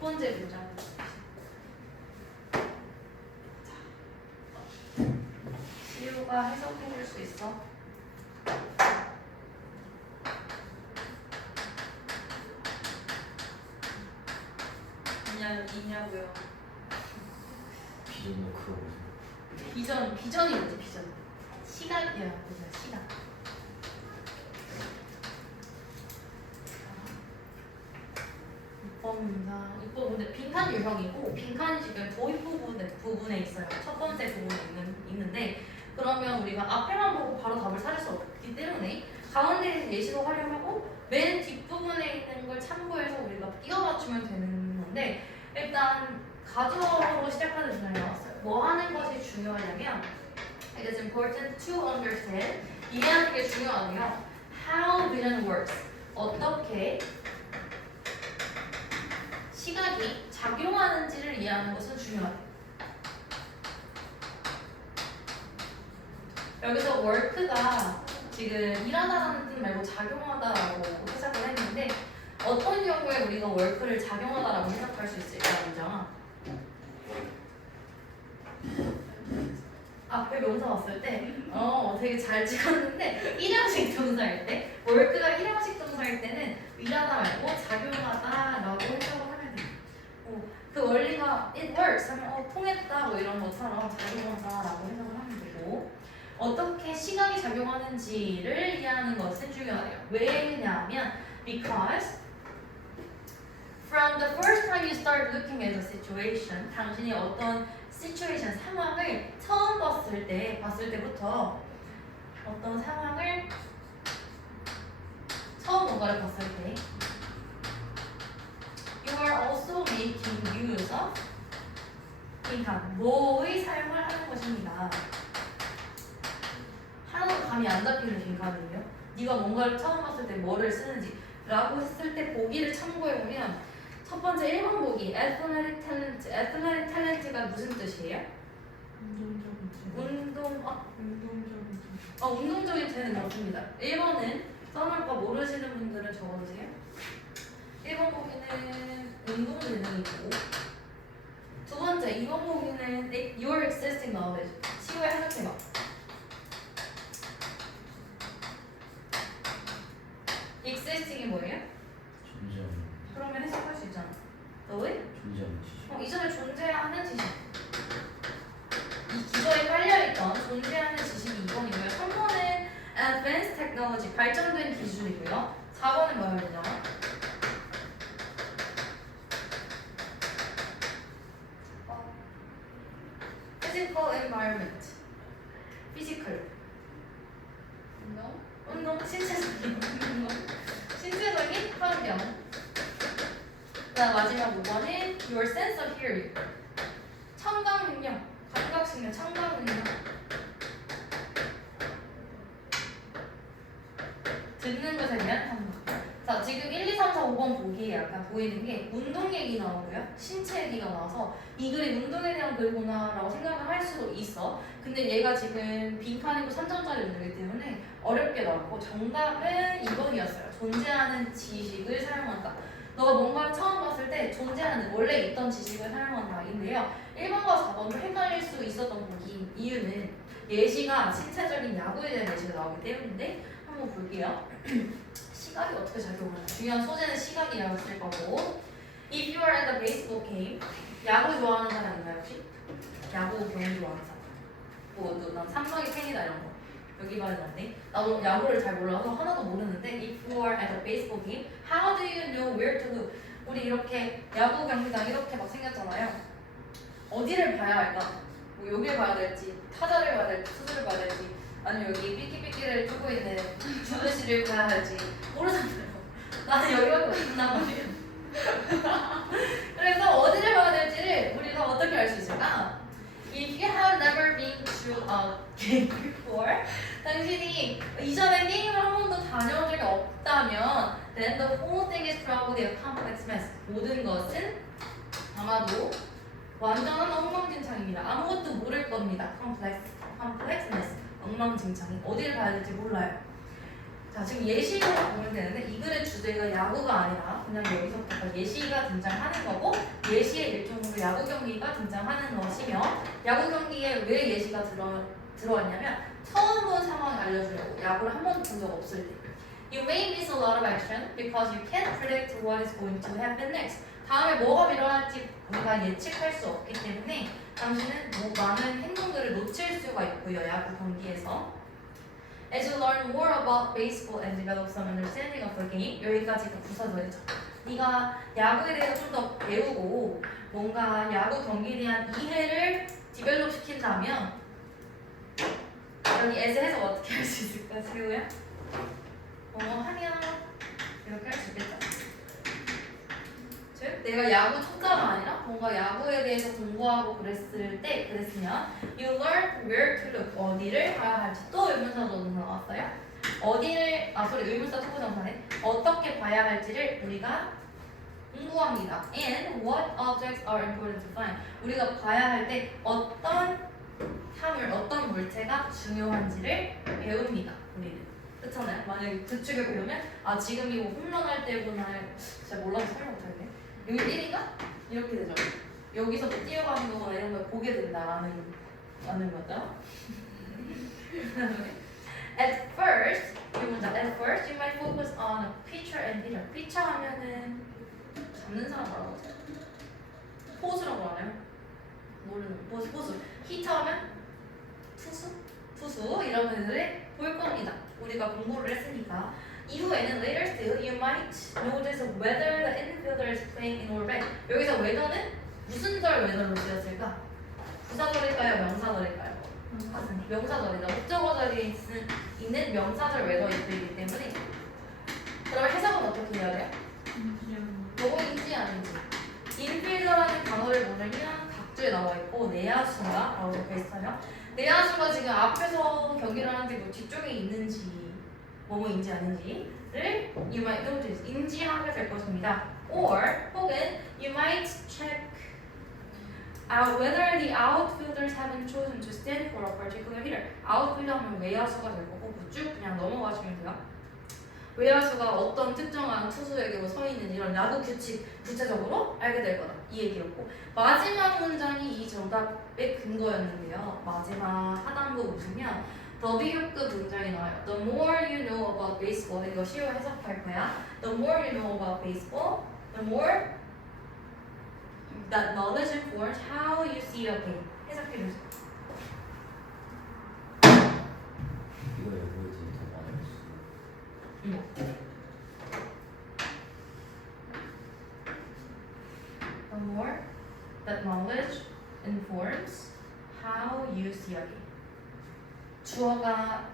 첫 번째 문장. 시우가 해석해 줄 수 있어? 있냐, 있냐고요. 비전 노크가 무슨 비전, 비전이 뭐지, 비전? 시각이야, 보자, 시각. 이번 문장, 이번 근데 빈칸 유형이고 빈칸이 지금 도입 부분에, 부분에 있어요. 첫 번째 부분에 있는, 있는데 그러면 우리가 앞에만 보고 바로 답을 찾을 수 없기 때문에 가운데에서 예시도 활용하고 맨 뒷부분에 있는 걸 참고해서 우리가 끼워 맞추면 되는 건데 일단 가정으로 시작하는 문장이 나왔어요. 뭐 하는 것이 중요하냐면 It is important to understand 이해하는 게 중요하고요. How vision works 어떻게 시각이 작용하는지를 이해하는 것은 중요하다. 여기서 work가 지금 일하다라는 뜻 말고 작용하다라고 해석을 했는데 어떤 경우에 우리가 work를 작용하다라고 해석할 수 있을까, 문장아? 앞에 명사 왔을 때, 어, 되게 잘 찍었는데, 일형식 동사일 때, work가 일형식 동사일 때는 일하다 말고 작용하다라고 해석을 하면 돼. 어, 그 원리가 it works 하면 어, 통했다 뭐 이런 것처럼 작용한다라고 해석을 하면 되고, 어떻게 시각이 작용하는지를 이해하는 것은 중요해요. 왜냐하면 because from the first time you start looking at a situation, 당신이 어떤 situation 상황을 처음 봤을 때 봤을 때부터 어떤 상황을 처음 뭔가를 봤을 때 you are also making use of 그러니까 뭐의 사용을 하는 것입니다. 하나도 감이 안 잡히는 빈칸은요. 네가 뭔가를 처음 봤을 때 뭐를 쓰는지 라고 했을 때 보기를 참고해보면 첫 번째 1번 보기 athletic talent athletic talent가 무슨 뜻이에요? 운동 어, 운동적인 어 운동적인 재능 맞습니다 1번은 써놓을 거 모르시는 분들은 적어주세요 1번 보기는 운동 재능이고 두 번째 2번 보기는 your existing knowledge 시호에 해석해봐 existing이 뭐예요? 존재하는 그러면 해석할 수 있잖아 너의? 존재하는 지식 어, 이전에 존재하는 지식. 이 기저에 깔려있던 존재하는 지식이 2번이고요. 3번은 advanced technology, 발전된 기술이고요. 4번은 뭐였냐? 어, physical environment, physical. 운동? 운동, 신체적인 운동, 신체적인 환경. 자 마지막 5번은 your sense of hearing. 청각 능력, 감각 능력, 청각 능력. 듣는 것에 대한 감각. 자 지금 1, 2, 3, 4, 5번 보기에 약간 보이는 게 운동 얘기 나오고요. 신체 얘기가 나와서 이 글이 운동에 대한 글구나 라고 생각을 할 수도 있어. 근데 얘가 지금 빈칸이고 3점짜리 문제이기 때문에 어렵게 나왔고 정답은 2번이었어요. 존재하는 지식을 사용한다. 너가 뭔가를 처음 봤을 때 존재하는 원래 있던 지식을 사용한다인데요. 1번과 4번도 헷갈릴 수 있었던 이유는 예시가 신체적인 야구에 대한 예시가 나오기 때문인데 한번 볼게요. 시각이 어떻게 작용하나 중요한 소재는 시각이라고 쓸 거고 If you are at a baseball game 야구 좋아하는 사람 있나요 혹시? 야구 경기 좋아하는 사람 뭐난 삼성이 팬이다 이런 거 여기 말했는데 나도 야구를 잘 몰라서 하나도 모르는데 If you are at a baseball game How do you know where to look? 우리 이렇게 야구 경기장 이렇게 막 생겼잖아요 어디를 봐야 할까? 뭐 여기를 봐야 될지 타자를 봐야 될지 투수를 봐야 될지 아니면 여기 삐끼삐끼를 두고 있는 주무시를 봐야 할지 모르잖아요 나는 여기밖에 없단 말이에요 그래서 어디를 봐야 될지를 우리가 어떻게 알 수 있을까? If you have never been to a game before, 당신이 이전에 게임을 한 번도 다녀온 적이 없다면, then the whole thing is probably a complex mess. 모든 것은 아마도 완전한 엉망진창입니다. 아무것도 모를 겁니다. complex, complex mess. 엉망진창이 어디를 봐야 될지 몰라요. 자 지금 예시로 보면 되는데 이 글의 주제가 야구가 아니라 그냥 여기서부터 예시가 등장하는 거고 예시의 일종으로 야구 경기가 등장하는 것이며 야구 경기에 왜 예시가 들어 들어왔냐면 처음 본 상황을 알려주려고 야구를 한 번도 본 적 없을 때. You may miss a lot of action because you can't predict what is going to happen next. 다음에 뭐가 일어날지 우리가 예측할 수 없기 때문에 당신은 뭐 많은 행동들을 놓칠 수가 있고요 야구 경기에서. As you learn more about baseball and develop some understanding of the game, 여기까지가 부사절이죠. 네가 야구에 대해서 좀 더 배우고 뭔가 야구 경기에 대한 이해를 디벨롭 시킨다면 여기 as에서 어떻게 할 수 있을까, 세우야? 어, 하면 이렇게 할 수 있겠다. 즉, 내가 야구 초짜가 아니라 뭔가 야구에 대해서 공부하고 그랬을 때 그랬으면 You learn where to look 어디를 봐야 할지 또 의문사 조동사 나왔어요. 어디를 아 소리 의문사 투부정사네 어떻게 봐야 할지를 우리가 공부합니다. And what objects are important to find 우리가 봐야 할 때 어떤 사물 어떤 물체가 중요한지를 배웁니다. 우리는 그렇잖아요. 만약에 그쪽에 배우면 아 지금 이거 홈런 할 때구나 진짜 몰라서 설명 못하겠네. 여기 1인가? 이렇게 되죠. 여기서 뭐 뛰어가는 거나 이런 걸 보게 된다라는 라는 거죠. At first, 이 문장 At first, you might focus on a pitcher and hitter. 피처 하면은 잡는 사람 뭐라고 하죠? 포수라고 하나요? 모르는 포수, 포수. 히터 하면 투수? 투수 이런 분들을 볼 겁니다. 우리가 공부를 했으니까. 이후에는 later still you might notice whether the infielder is playing in or back. 여기서 whether는 무슨 절 whether로 쓰였을까? 부사절일까요? 명사절일까요? 명사절이다. 목적어절이 있는, 명사절 whether이기 때문에 그럼 해석은 어떻게 해야 돼요? 뭐인지 아닌지. 인필더라는 단어를 모르면 각주에 나와 있고 내야수가 라고 적혀 있어요. 내야수가 지금 앞에서 경기를 하는데 뭐 뒤쪽에 있는지 뭐뭐인지 아닌지를 you might notice 인지하게 될 것입니다. Or 혹은 you might check out whether the outfielders haven't chosen to stand for a particular hitter. outfielder 하면 외야수가 될 거고 쭉 그냥 넘어가시면 돼요. 외야수가 어떤 특정한 투수에게 뭐서 있는 이런 야구 규칙 구체적으로 알게 될 거다 이 얘기였고 마지막 문장이 이 정답의 근거였는데요 마지막 하단부 보시면 W급 문장이 나와요 The more you know about baseball 이거 쉬워 해석할 거야 The more you know about baseball The more that knowledge informs how you see a game 해석해 주세요 이거 야구에 대해 더 많이 했어. The more that knowledge informs how you see game. 주어가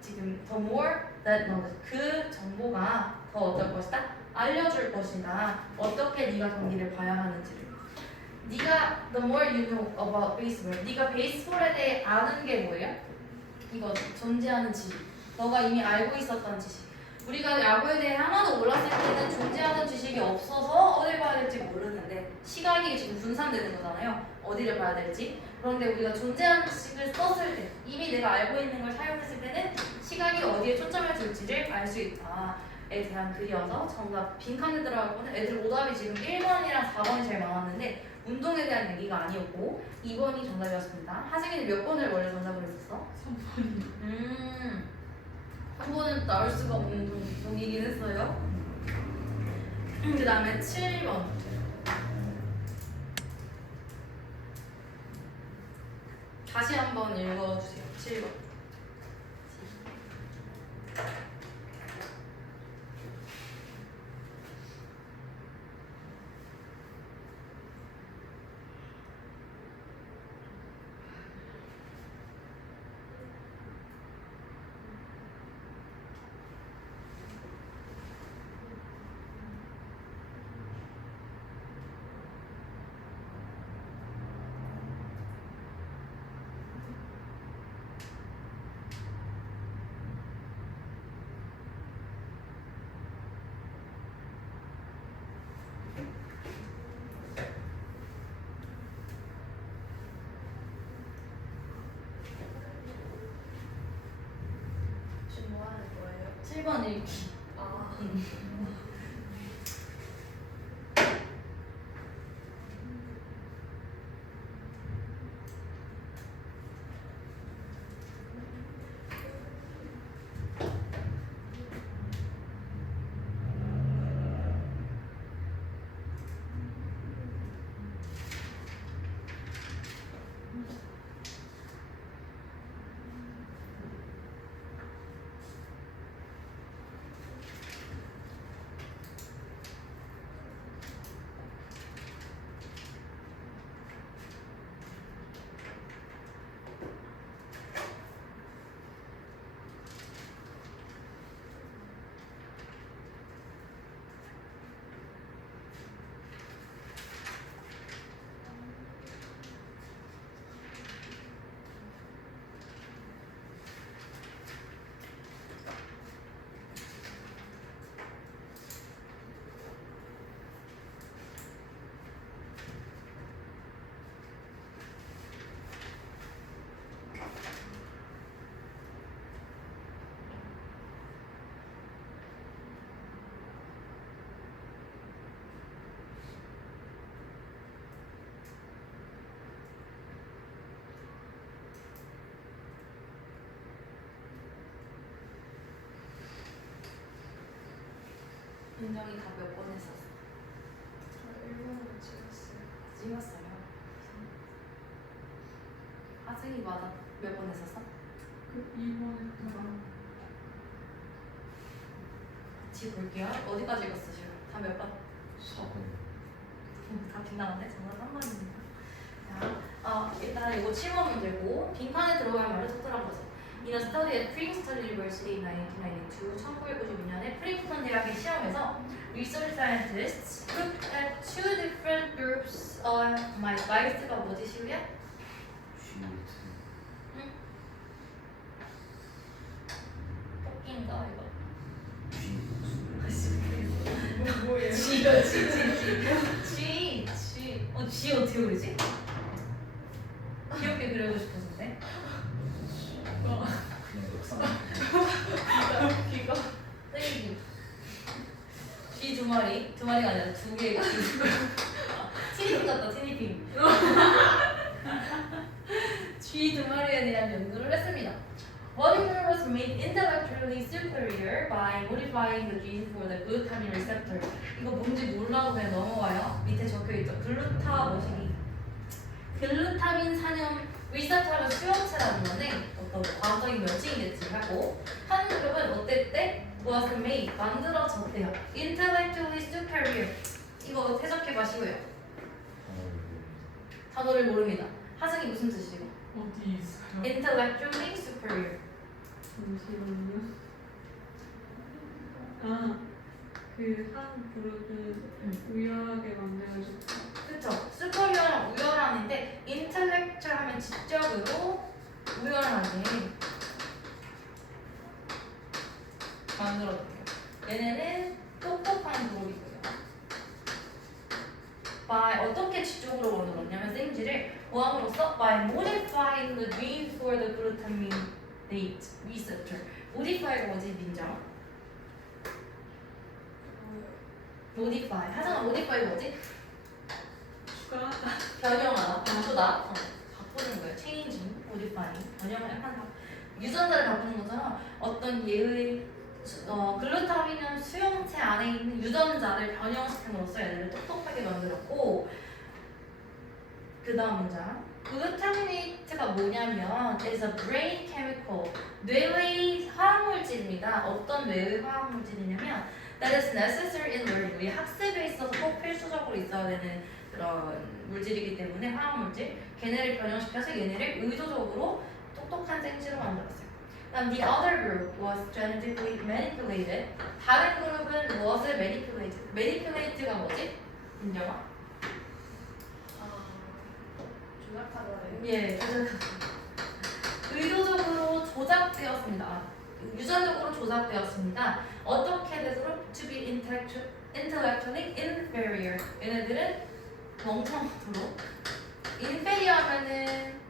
지금 the more that knowledge 그 정보가 더 어떨 것이다? 알려줄 것이다. 어떻게 네가 경기를 봐야 하는지를. 네가 the more you know about baseball. 네가 베이스볼에 대해 아는 게 뭐예요? 이거 존재하는 지식. 너가 이미 알고 있었던 지식. 우리가 야구에 대해 하나도 몰랐을 때는 존재하는 지식이 없어서 어딜 봐야 될지 모르는데 시각이 지금 분산되는 거잖아요. 어디를 봐야 될지. 그런데 우리가 존재하는 지식을 썼을 때 이미 내가 알고 있는 걸 사용했을 때는 시각이 어디에 초점을 둘지를 알 수 있다에 대한 글이어서 정답 빈칸에 들어갈 거는 애들 오답이 지금 1번이랑 4번이 제일 많았는데 운동에 대한 얘기가 아니었고 2번이 정답이었습니다. 하승이는 몇 번을 원래 정답을 했었어? 3번이 음, 한 번은 나올 수가 없는 동- 동이긴 했어요. 그 다음에 7번. 다시 한번 읽어주세요. 7번. 표본 읽기. 아. 민정이 다몇 번 했었어? 저 일본어로 찍었어요. 찍었어요. 하승이 맞아. 몇 번 했었어? 그 2번 했다가 같이 볼게요. 어디까지 읽었어 지금? 다 몇 번? 4번 음, 다 빗나갔네. 정말 한 번입니다. 자, 어, 일단 이거 7번 문제고 빈칸에 들어갈 말을 터트란 거죠. In a study at Princeton University in 1992, 1992년에 프린스턴 대학의 시험에서 research scientists looked at two different groups of mice. mice가 뭐지? 쥐트 토끼인가 이거? 쥐 뭐예요? 쥐요, 쥐, 쥐, 쥐. 쥐, 쥐. 어, 쥐 어떻게 그리지? 귀엽게 그리고 싶었는데. 귀가 땡기. 쥐두 마리, 두 마리가 아니라 두 개가 쥐. 티니핑 같다, 티니핑. 쥐두 마리에 대한 연구를 했습니다. Animal was made intellectually superior by modifying the gene for the glutamine receptor. 이거 뭔지 몰라도 그냥 넘어가요. 밑에 적혀있죠. 글루타 뭐시기. 글루타민 산염 리셉터가 수용체라는 건데 어떤 과학적인 명칭이겠지 하고 한 그룹은 어땠대? was made 만들어졌대요. intellectually superior 이거 해석해 마시고요. 단어를 모릅니다. 하승이 무슨 뜻이고? 어디 있어요? intellectually superior. 잠시만요. 아, 그 한 그룹은 우열하게 만들어졌다. 그쵸? 우열한인데 intellectual 하면 지적으로 우열하게 만들어졌대요. 얘네는 똑똑한 그룹이고요. by 어떻게 지적으로 만들었냐면 생지를 뭐함으로써 by modifying the gene for the glutamate receptor. modify가 뭐지 민정? modify. 하잖아 modify 뭐지? 변형하다, 바꾸다, 어, 바꾸는 거예요. changing, modifying. 변형을 약간 바, 유전자를 바꾸는 것처럼 어떤 예의 어, 글루타민은 수용체 안에 있는 유전자를 변형시킴으로써 얘네를 똑똑하게 만들었고 그 다음 문장 글루타미네이트가 뭐냐면 is a brain chemical 뇌의 화학물질입니다. 어떤 뇌의 화학물질이냐면 that is necessary in learning 우리 학습에 있어서 꼭 필수적으로 있어야 되는 그런 물질이기 때문에 화학물질 걔네를 변형시켜서 얘네를 의도적으로 똑똑한 생지로 만들었어요. 그다음 the other group was genetically manipulated. 다른 그룹은 was manipulated. manipulate가 뭐지? 인정아? 아, 조작하다래요. 예, 조작. 의도적으로 조작되었습니다. 유전적으로 조작되었습니다. 어떻게 되도록 to be intellectual, intellectually inferior. 얘네들은 멍청하도록. 하면은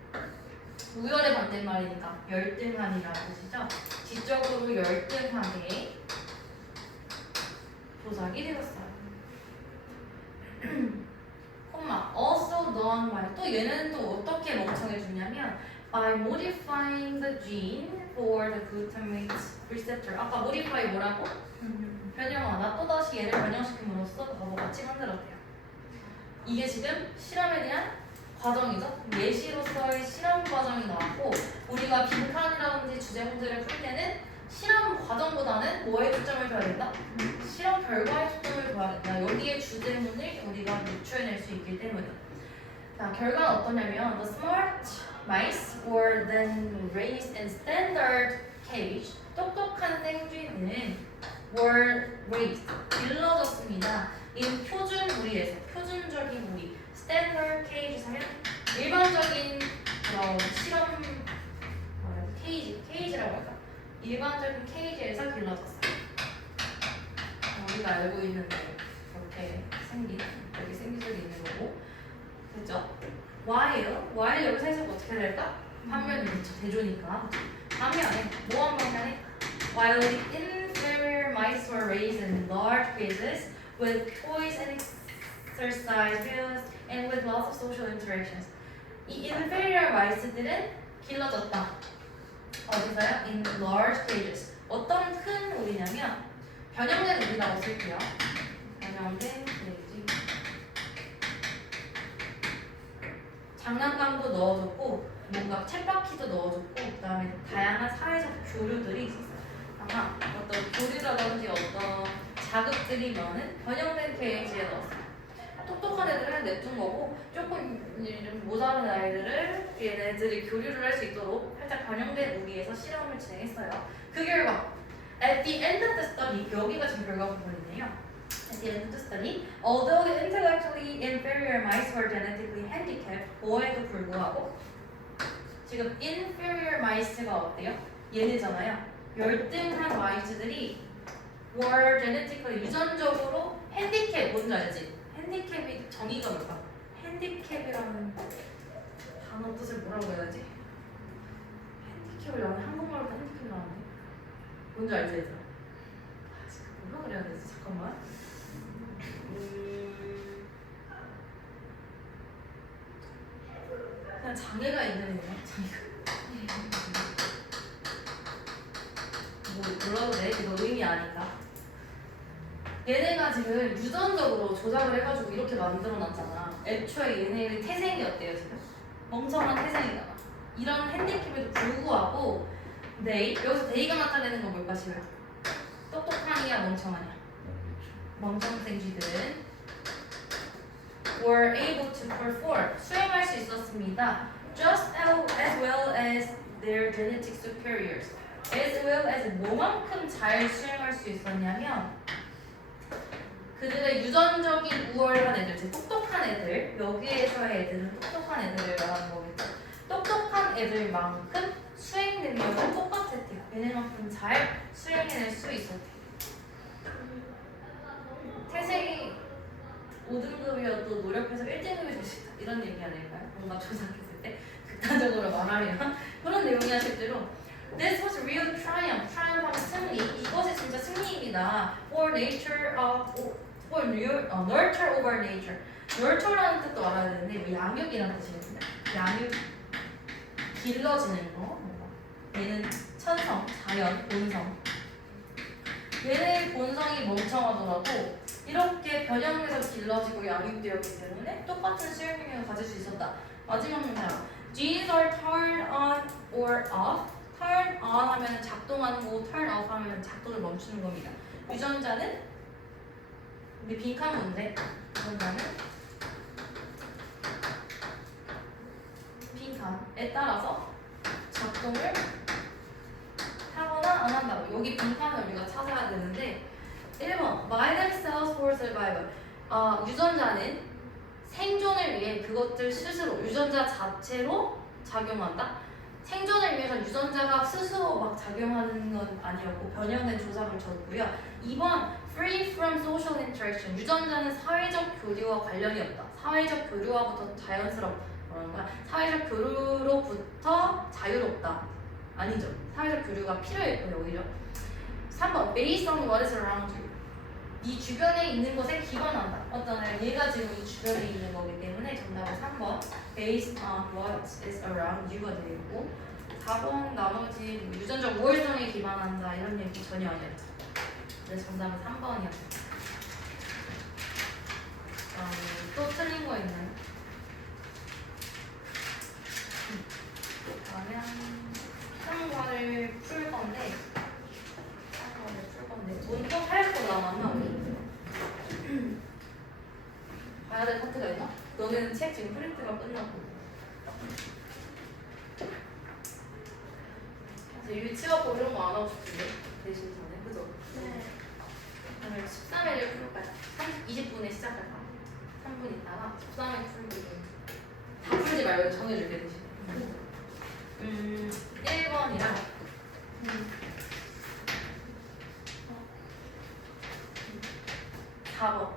우열의 반대말이니까 열등한이라는 뜻이죠. 지적으로 열등하게 조작이 되었어요. 콤마 also done by 또 얘는 또 어떻게 멍청해주냐면 by modifying the gene for the glutamate receptor 아까 modify 뭐라고? 변형하다 또다시 얘를 변형시킴으로써 바보같이 만들었대요. 이게 지금 실험에 대한 과정이죠. 예시로서의 실험 과정이 나왔고 우리가 빈칸이라든지 주제 문제를 풀 때는 실험 과정보다는 뭐에 초점을 둬야 된다? 실험 결과에 초점을 둬야 된다. 여기에 주제문을 우리가 유추해낼 수 있기 때문에. 자, 결과는 어떠냐면 The smart mice were then raised in standard cage. 똑똑한 생쥐는 were raised. 길러졌습니다. In 표준 무리에서 표준적인 무리. cage 하면 일반적인 그런 실험 뭐라? 케이지 케이지라고 할까? 일반적인 케이지에서 길러졌어요. 우리가 알고 있는 거 이렇게 생긴 여기 생기술이 있는 거고 됐죠? while while 여기서 해석 어떻게 될까? 반면이 있죠 대조니까 반면에 뭐한 반면에 while the inferior mice were raised in large cages with toys and exercise fields and with lots of social interactions 이 inferior mice들은 길러졌다 어디서요? in large cages 어떤 큰 우리냐면 변형된 우리라고 쓸게요 변형된 케이지 장난감도 넣어줬고 뭔가 쳇바퀴도 넣어줬고 그 다음에 다양한 사회적 교류들이 있었어요 아마 자극들이 많은 변형된 케이지에 넣었어요 똑똑한 애들은 냅둔 거고 조금 좀 모자란 아이들을 얘네들이 교류를 할 수 있도록 살짝 변형된 우리에서 실험을 진행했어요 그 결과 At the end of the study 여기가 지금 결과 부분이네요 At the end of the study, although the intellectually inferior mice were genetically handicapped, 뭐에도 불구하고 지금 inferior mice가 어때요? 얘네잖아요. 열등한 마이스들이 were genetically 유전적으로 핸디캡 뭔지 알지? 핸디캡이 정의가 뭘까? 핸디캡이라는 단어 뜻을 뭐라고 해야지? 핸디캡을 나는 한국말로 핸디캡이 나왔네. 뭔지 알지 얘들아? 아, 지금 뭐라 그래야 되지? 잠깐만. 음, 그냥 장애가 있는 얘네가 지금 유전적으로 조작을 해가지고 이렇게 만들어놨잖아. 애초에 얘네의 태생이 어때요 지금? 멍청한 태생이잖아. 이런 핸디캡에도 불구하고 they 여기서 they가 나타내는 건 뭘까 지금? 똑똑하냐 멍청하냐? 멍청생쥐들은 were able to perform 수행할 수 있었습니다. just as well as their genetic superiors. as well as 뭐만큼 잘 수행할 수 있었냐면 그들의 유전적인 우월한 애들, 즉 똑똑한 애들 여기에서의 애들은 똑똑한 애들을 말하는 거겠죠. 똑똑한 애들만큼 수행 능력은 똑같았대요. 얘네만큼 잘 수행해낼 수 있었대요. 태생이 5등급이어도 노력해서 1등급이 될 수 있다 이런 얘기 아닐까요? 뭔가 조작했을 때 극단적으로 말하면 그런 내용이야 실제로 This was real triumph. triumph 하면 승리. 이것이 진짜 승리입니다. For nature of new, 어, nurture over nature. nurture라는 뜻도 알아야 되는데 뭐 양육이라는 뜻이거든요. 양육 길러지는 거. 얘는 천성, 자연, 본성. 얘네 본성이 멍청하더라도 이렇게 변형해서 길러지고 양육되었기 때문에 똑같은 수행 능력을 가질 수 있었다. 마지막 문제야. Genes are turned on or off. turn on 하면 작동하는 거고 turn off 하면 작동을 멈추는 겁니다. 유전자는 우리 빈칸 문제. 유전자는 빈칸에 따라서 작동을 하거나 안 한다고. 여기 빈칸을 우리가 찾아야 되는데 1번 by themselves for survival. 어, 유전자는 생존을 위해 그것들 스스로 유전자 자체로 작용한다. 생존을 위해서 유전자가 스스로 막 작용하는 건 아니었고 변형된 조작을 줬고요. 2번 free from social interaction. 유전자는 사회적 교류와 관련이 없다. 사회적 교류와부터 자연스럽 뭐라는 거야? 사회적 교류로부터 자유롭다. 아니죠. 사회적 교류가 필요했고요, 오히려. 3번 based on what is around you. 이 주변에 있는 것에 기반한다. 어떤 얘가 지금 이 주변에 있는 거기 때문에 정답은 3번 based on what is around you가 되고 4번 나머지 뭐 유전적 우월성에 기반한다 이런 얘기 전혀 아니었죠. 그래서 정답은 3번이었어요. 다음에 또 틀린 거 있나요? 그러면 3번을 풀 건데 3번을 풀 건데 문또 할거 남았나 우리? 봐야 될 파트가 있나? 너는 책 지금 프린트가 끝나고 이제 유치원법 이런 거 안 하고 싶은데 대신 전에 그죠? 네. 그러면 13회를 풀까요? 30, 20분에 시작할까? 3분 있다가 13회 풀기 다 풀지 말고 정해줄게 대신 음 1번이랑 음. 4번